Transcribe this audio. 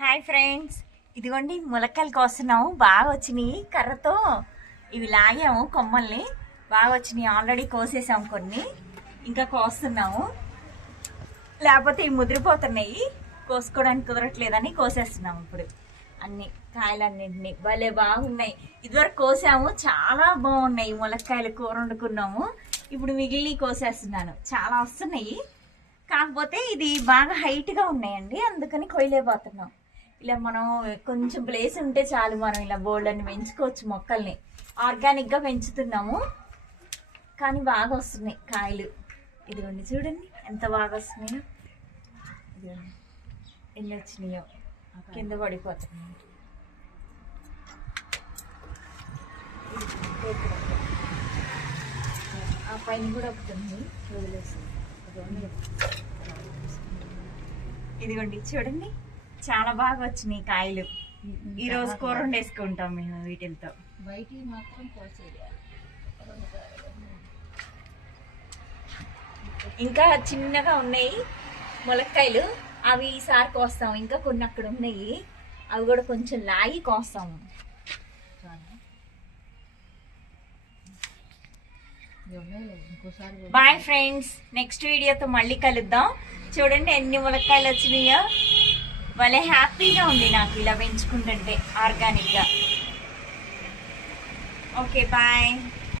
Hi friends, ఇదిగోండి ములక్కాయలు కోస్తున్నాము. బాగా వచ్చినాయి. కర్రతో ఇవి లాగాము, కొమ్మల్ని బాగా వచ్చినాయి. ఆల్రెడీ కోసేసాము కొన్ని, ఇంకా కోస్తున్నాము. లేకపోతే ఇవి ముదిరిపోతున్నాయి, కోసుకోవడానికి కుదరట్లేదని కోసేస్తున్నాము ఇప్పుడు అన్ని కాయలన్నింటినీ. భలే బాగున్నాయి. ఇదివరకు కోసాము, చాలా బాగున్నాయి ములక్కాయలు. కూర వండుకున్నాము. ఇప్పుడు మిగిలిన కోసేస్తున్నాను. చాలా వస్తున్నాయి, కాకపోతే ఇది బాగా హైట్గా ఉన్నాయండి, అందుకని కొయ్యలేకపోతున్నాం. ఇలా మనం కొంచెం ప్లేస్ ఉంటే చాలు, మనం ఇలా బోల్డ్ని పెంచుకోవచ్చు. మొక్కల్ని ఆర్గానిక్గా పెంచుతున్నాము, కానీ బాగా వస్తున్నాయి కాయలు. ఇదిగోండి చూడండి ఎంత బాగా వస్తున్నాయో. ఇదిగోండి ఎన్ని వచ్చినాయో, కింద పడిపోతున్నాయి. ఆ పైన కూడా ఒకటి ఉంది, వదిలేసి. ఇదిగోండి చూడండి, చాలా బాగా వచ్చినాయి కాయలు. ఈ రోజు కూర వండేసుకుంటాం మేము వీటితో. బయట మాత్రం కోసేయాలి. ఇంకా చిన్నగా ఉన్నాయి ములక్కాయలు, అవి ఈసారి కోస్తాం. ఇంకా కొన్ని అక్కడ ఉన్నాయి, అవి కూడా కొంచెం లాగి కోస్తాము. బాయ్ ఫ్రెండ్స్, నెక్స్ట్ వీడియోతో మళ్ళీ కలుద్దాం. చూడండి ఎన్ని ములక్కాయలు వచ్చినాయో. భలే హ్యాపీగా ఉంది నాకు ఇలా పెంచుకుంటుంటే ఆర్గానిక్గా. Okay bye.